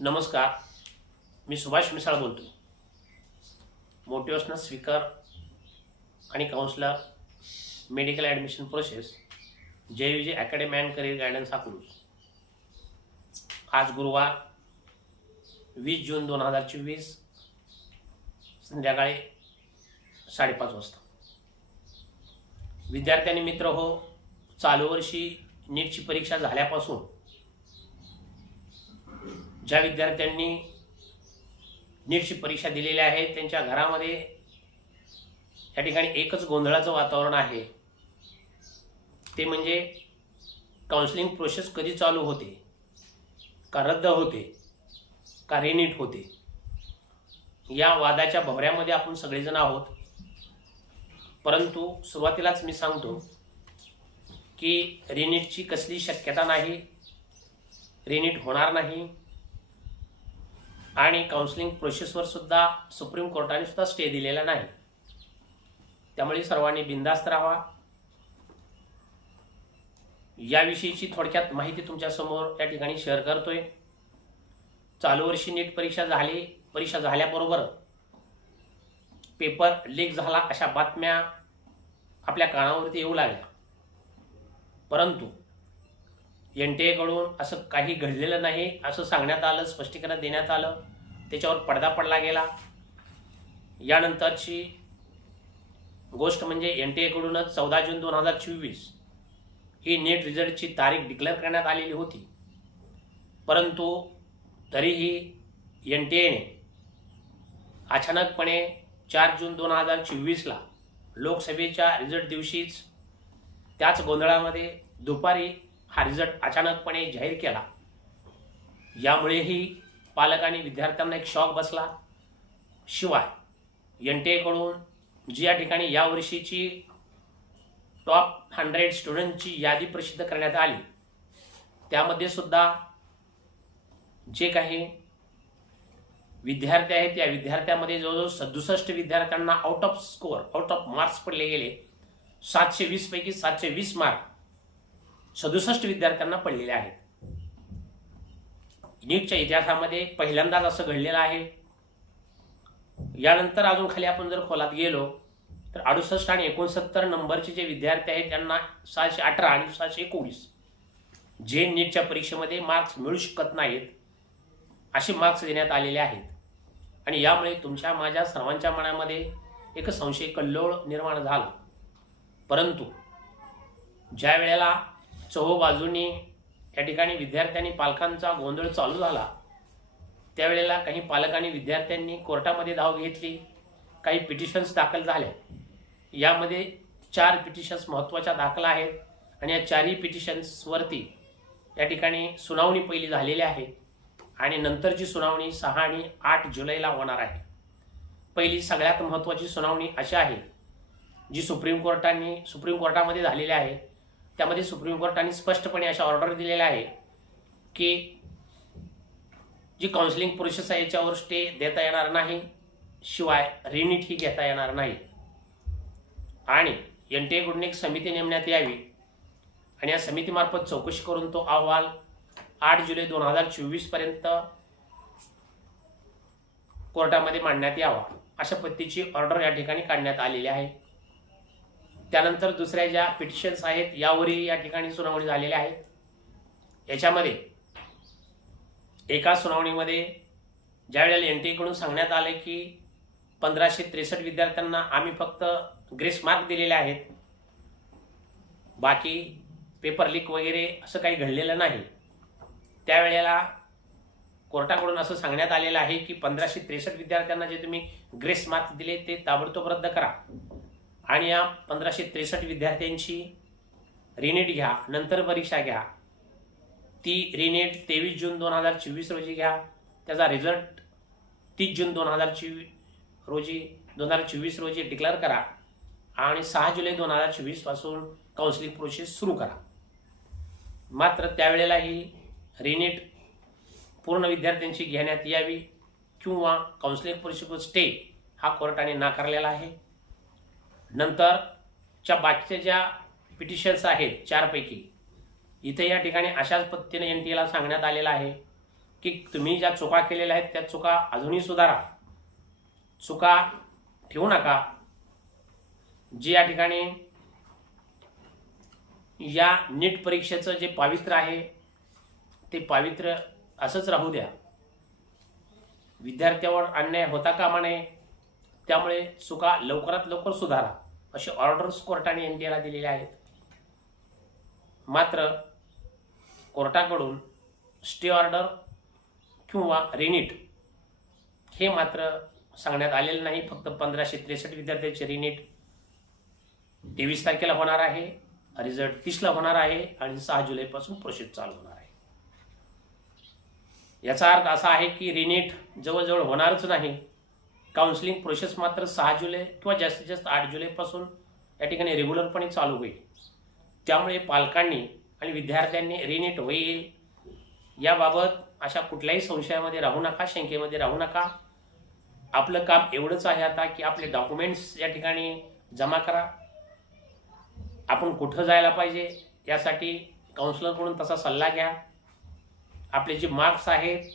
नमस्कार, मी सुभाष मिसाळ बोलतो. Motivational speaker आणि counsellor, medical admission process, JUJ academy and career guidance Akluj. आज गुरुवार 20 जून 2024 संध्याकाळी 5:30 वाजता. विद्यार्थ्यांनी मित्र हो, चालू वर्षी नीटची परीक्षा झाल्यापासून ज्या विद्यार्थ्यांनी नीटची परीक्षा दिलेली आहे त्यांच्या घरामध्ये या ठिकाणी एकच गोंधळाचं वातावरण आहे. ते म्हणजे काउन्सिलिंग प्रोसेस कधी चालू होते, का रद्द होते, का रिनीट होते, या वादाच्या भवऱ्यामध्ये आपण सगळेजण आहोत. परंतु सुरुवातीलाच मी सांगतो की रिनीटची कसली शक्यता नाही, रिनीट होणार नाही आणि काउन्सिलिंग प्रोसेसवर सुद्धा सुप्रीम कोर्टाने सुद्धा स्टे दिलेला नाही. त्यामुळे सर्वांनी बिनधास्त राहावा. याविषयीची थोडक्यात माहिती तुमच्यासमोर या ठिकाणी शेअर करतोय. चालू वर्षी नीट परीक्षा झाली, परीक्षा झाल्याबरोबर पेपर लीक झाला अशा बातम्या आपल्या कानावरती येऊ लागल्या. परंतु NTA कडून असं काही घडलेलं नाही असं सांगण्यात आलं, स्पष्टीकरण देण्यात आलं, त्याच्यावर पडदा पडला गेला. यानंतरची गोष्ट म्हणजे NTA कडूनच 14 जून 2024 ही नीट रिझल्टची तारीख डिक्लेअर करण्यात आलेली होती. परंतु तरीही NTA ने अचानकपणे 4 जून 2024ला लोकसभेच्या रिझल्ट दिवशीच त्याच गोंधळामध्ये दुपारी हा रिझल्ट अचानकपणे जाहीर केला. यामुळेही पालक आणि विद्यार्थ्यांना एक शॉक बसला. शिवाय NTA कडून जी या ठिकाणी यावर्षीची टॉप 100 स्टुडंटची यादी प्रसिद्ध करण्यात आली, त्यामध्ये सुद्धा जे काही विद्यार्थी आहेत त्या विद्यार्थ्यांमध्ये जवळजवळ 67 विद्यार्थ्यांना आउट ऑफ मार्क्स पडले गेले. 720 पैकी 720 मार्क 67 विद्यार्थ्यांना पडलेले आहेत. नीटच्या इतिहासामध्ये पहिल्यांदाच असं घडलेलं आहे. यानंतर अजून खाली आपण जर खोलात गेलो तर 68 आणि 69 नंबरचे जे विद्यार्थी आहेत त्यांना 618 आणि 719 जे नीटच्या परीक्षेमध्ये मार्क्स मिळू शकत नाहीत असे मार्क्स देण्यात आलेले आहेत. आणि यामुळे तुमच्या माझ्या सर्वांच्या मनामध्ये एक संशय कल्लोळ निर्माण झाला. परंतु ज्या वेळेला चहूबाजूंनी या ठिकाणी विद्यार्थ्यांनी पालकांचा गोंधळ चालू झाला, त्यावेळेला काही पालकांनी विद्यार्थ्यांनी कोर्टामध्ये धाव घेतली, काही पिटिशन्स दाखल झाल्या. यामध्ये 4 पिटिशन्स महत्त्वाच्या दाखल आहेत आणि या 4ही पिटिशन्सवरती या ठिकाणी सुनावणी पहिली झालेली आहे आणि नंतरची सुनावणी 6 आणि 8 जुलैला होणार आहे. पहिली सगळ्यात महत्त्वाची सुनावणी अशी आहे जी सुप्रीम कोर्टामध्ये झालेली आहे. त्यामध्ये सुप्रीम कोर्टाने स्पष्टपणे अशा ऑर्डर दिलेल्या आहे की जी काउन्सिलिंग प्रोसेस आहे याच्यावर स्टे देता येणार नाही, शिवाय रिनीट ही घेता येणार नाही. आणि NTA कडून एक समिती नेमण्यात यावी आणि या समितीमार्फत चौकशी करून तो अहवाल 8 जुलै 2024 पर्यंत कोर्टामध्ये मांडण्यात यावा अशा पद्धतीची ऑर्डर या ठिकाणी काढण्यात आलेली आहे. त्यानंतर दुसऱ्या ज्या पिटिशन्स आहेत यावरही या ठिकाणी सुनावणी झालेल्या आहेत. याच्यामध्ये एका सुनावणीमध्ये ज्या वेळेला NTA कडून सांगण्यात आले की 1563 विद्यार्थ्यांना आम्ही फक्त ग्रेस मार्क दिलेले आहेत, बाकी पेपर लीक वगैरे असं काही घडलेलं नाही, त्यावेळेला कोर्टाकडून असं सांगण्यात आलेलं आहे की 1563 विद्यार्थ्यांना जे तुम्ही ग्रेस मार्क दिले ते ताबडतोब रद्द करा आणि या 1563 विद्यार्थ्यांची रिनीट घ्या, नंतर परीक्षा घ्या. ती रिनीट 23 जून 2024 रोजी घ्या, त्याचा रिझल्ट 30 जून 2024 रोजी डिक्लेअर करा आणि 6 जुलै 2024 पासून काउन्सिलिंग प्रोसेस सुरू करा. मात्र त्यावेळेला ही रिनीट पूर्ण विद्यार्थ्यांची घेण्यात यावी किंवा काउन्सिलिंग प्रोसेसवर स्टे हा कोर्टाने नाकारलेला आहे. नंतरच्या बाकीच्या ज्या पिटिशन्स आहेत 4 पैकी इथे या ठिकाणी अशाच पद्धतीने NTA ला सांगण्यात आलेलं आहे की तुम्ही ज्या चुका केलेल्या आहेत त्या चुका अजूनही सुधारा, चुका ठेवू नका. जी या ठिकाणी या नीट परीक्षेचं जे पावित्र्य आहे ते पावित्र्य असंच राहू द्या. विद्यार्थ्यावर अन्याय होता कामा नये. त्यामुळे चुका लवकरात लवकर सुधारा असे ऑर्डर्स कोर्टाने एनटीएला दिलेले आहेत. मात्र कोर्टाकडून स्टे ऑर्डर किंवा रिनीट हे मात्र सांगण्यात आलेलं नाही. फक्त 1563 विद्यार्थ्यांचे रिनीट 23 तारखेला होणार आहे, रिझल्ट 30ला होणार आहे आणि 6 जुलैपासून प्रोसेस चालू होणार आहे. याचा अर्थ असा आहे की रिनीट जवळजवळ होणारच नाही. काउन्सिलिंग प्रोसेस मात्र 6 जुलै किंवा जास्तीत जास्त 8 जुलैपासून या ठिकाणी रेग्युलरपणे चालू होईल. त्यामुळे पालकांनी आणि विद्यार्थ्यांनी रिनीट होईल याबाबत अशा कुठल्याही संशयामध्ये राहू नका, शंकेमध्ये राहू नका. आपलं काम एवढंच आहे आता की आपले डॉक्युमेंट्स या ठिकाणी जमा करा. आपण कुठं जायला पाहिजे यासाठी काउन्सिलरकडून तसा सल्ला घ्या. आपले जे मार्क्स आहेत,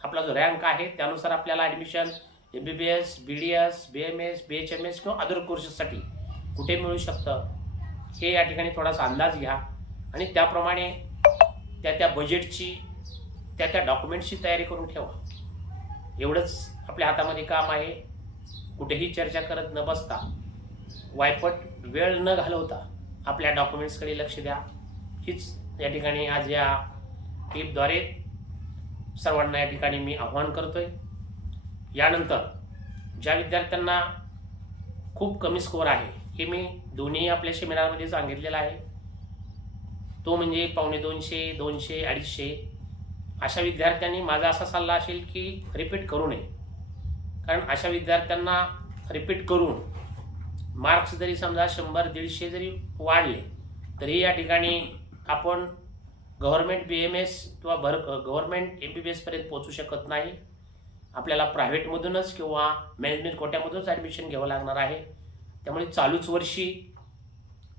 आपला जो रँक आहे त्यानुसार आपल्याला admission MBBS, BDS, BMS, BHMS किंवा अदर कोर्सेससाठी कुठे मिळू शकतं हे या ठिकाणी थोडासा अंदाज घ्या आणि त्याप्रमाणे त्या बजेटची त्या डॉक्युमेंट्सची तयारी करून ठेवा. एवढंच आपल्या हातामध्ये काम आहे. कुठेही चर्चा करत न बसता, वायपट वेळ न घालवता आपल्या डॉक्युमेंट्सकडे लक्ष द्या. हीच या ठिकाणी आज या क्लिपद्वारे सर्वांना या ठिकाणी मी आव्हान करतोय. यानंतर ज्या विद्यार्थ्यांना खूप कमी स्कोअर आहे, हे मी दोन्ही आपल्या सेमिनारमध्ये सांगितलेलं आहे, तो म्हणजे 250, 200, 250 अशा विद्यार्थ्यांनी माझा असा सल्ला असेल की रिपीट करू नये. कारण अशा विद्यार्थ्यांना रिपीट करून मार्क्स जरी समजा 100, 150 जरी वाढले तरी या ठिकाणी आपण गव्हर्नमेंट BMS किंवा गव्हर्नमेंट MBBS पर्यंत पोहोचू शकत नाही. आपल्याला प्रायव्हेटमधूनच किंवा मॅनेजमेंट कोट्यामधूनच ॲडमिशन घ्यावं लागणार आहे. त्यामुळे चालूच वर्षी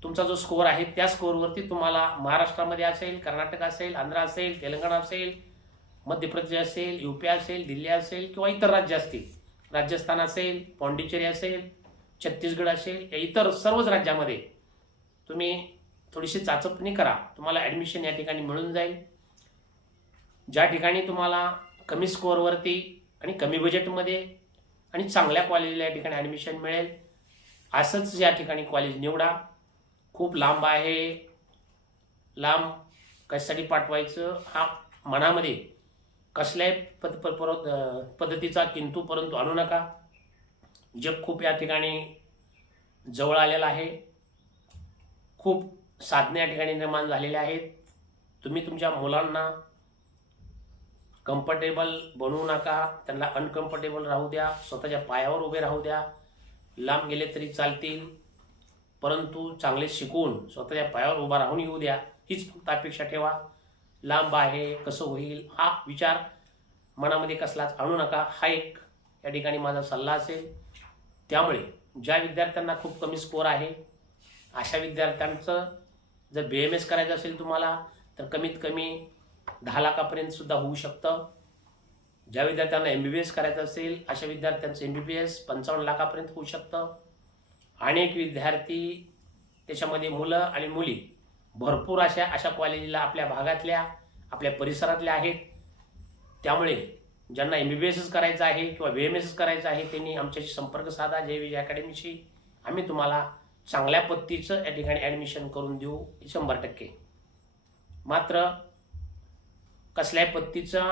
तुमचा जो स्कोअर आहे त्या स्कोअरवरती तुम्हाला महाराष्ट्रामध्ये असेल, कर्नाटक असेल, आंध्र असेल, तेलंगणा असेल, मध्य प्रदेश असेल, UP असेल, दिल्ली असेल किंवा इतर राज्य असतील, राजस्थान असेल, पाँडिचेरी असेल, छत्तीसगड असेल, या इतर सर्वच राज्यामध्ये तुम्ही थोडीशी चाचपणी करा. तुम्हाला ॲडमिशन या ठिकाणी मिळून जाईल. ज्या ठिकाणी तुम्हाला कमी स्कोअरवरती आणि कमी बजेटमध्ये आणि चांगल्या कॉलेजला या ठिकाणी ॲडमिशन मिळेल असंच या ठिकाणी कॉलेज निवडा. खूप लांब आहे, लांब कशासाठी पाठवायचं हा मनामध्ये कसल्याही पद्धतीचा किंतु परंतु आणू नका. जग खूप या ठिकाणी जवळ आलेलं आहे. खूप साधने या ठिकाणी निर्माण झालेल्या आहेत. तुम्ही तुमच्या मुलांना कम्फर्टेबल बनवू नका, त्यांना अनकम्फर्टेबल राहू द्या, स्वतःच्या पायावर उभे राहू द्या. लांब गेले तरी चालतील, परंतु चांगले शिकून स्वतःच्या पायावर उभा राहून येऊ द्या, हीच फक्त अपेक्षा ठेवा. लांब आहे, कसं होईल हा विचार मनामध्ये कसलाच आणू नका. हा एक या ठिकाणी माझा सल्ला असेल. त्यामुळे ज्या विद्यार्थ्यांना खूप कमी स्कोअर आहे अशा विद्यार्थ्यांचं जर BMS करायचं असेल तुम्हाला तर कमीत कमी 10 लाखापर्यंत सुद्धा होऊ शकतं. ज्या विद्यार्थ्यांना MBBS करायचं असेल अशा विद्यार्थ्यांचं MBBS 55 लाखापर्यंत होऊ शकतं. अनेक विद्यार्थी त्याच्यामध्ये मुलं आणि मुली भरपूर अशा कॉलेजला आपल्या भागातल्या आपल्या परिसरातल्या आहेत. त्यामुळे ज्यांना MBBS करायचं आहे किंवा BMS करायचं आहे त्यांनी आमच्याशी संपर्क साधा जय विजय अकॅडमीशी. आम्ही तुम्हाला चांगल्या पद्धतीचं या ठिकाणी ॲडमिशन करून देऊ 100%. मात्र कसल्याही पद्धतीचा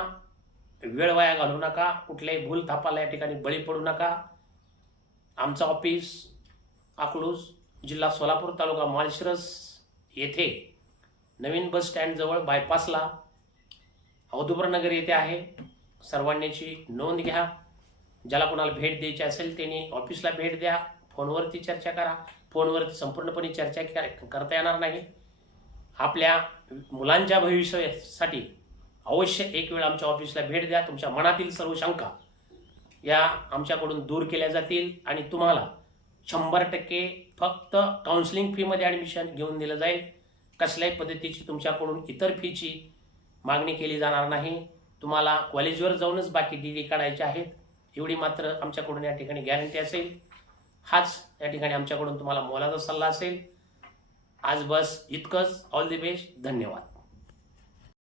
वेळ वाया घालवू नका, कुठल्याही भूल थापाला या ठिकाणी बळी पडू नका. आमचं ऑफिस अकलूज, जिल्हा सोलापूर, तालुका माळशिरस येथे नवीन बस स्टँडजवळ बायपासला औदुंबरनगर येथे आहे. सर्वांनी याची नोंद घ्या. ज्याला कोणाला भेट द्यायची असेल त्यांनी ऑफिसला भेट द्या. फोनवरती चर्चा करा. फोनवरती संपूर्णपणे चर्चा करता येणार नाही. आपल्या मुलांच्या भविष्यासाठी अवश्य एक वेळ आमच्या ऑफिसला भेट द्या. तुमच्या मनातील सर्व शंका या आमच्याकडून दूर केल्या जातील आणि तुम्हाला 100% फक्त काउन्सिलिंग फीमध्ये ॲडमिशन घेऊन दिलं जाईल. कसल्याही पद्धतीची तुमच्याकडून इतर फीची मागणी केली जाणार नाही. तुम्हाला कॉलेजवर जाऊनच बाकी डी काढायचे आहेत, एवढी मात्र आमच्याकडून या ठिकाणी गॅरंटी असेल. हाच या ठिकाणी आमच्याकडून तुम्हाला मोलाचा सल्ला असेल. आज बस इतकंच. All the best. धन्यवाद.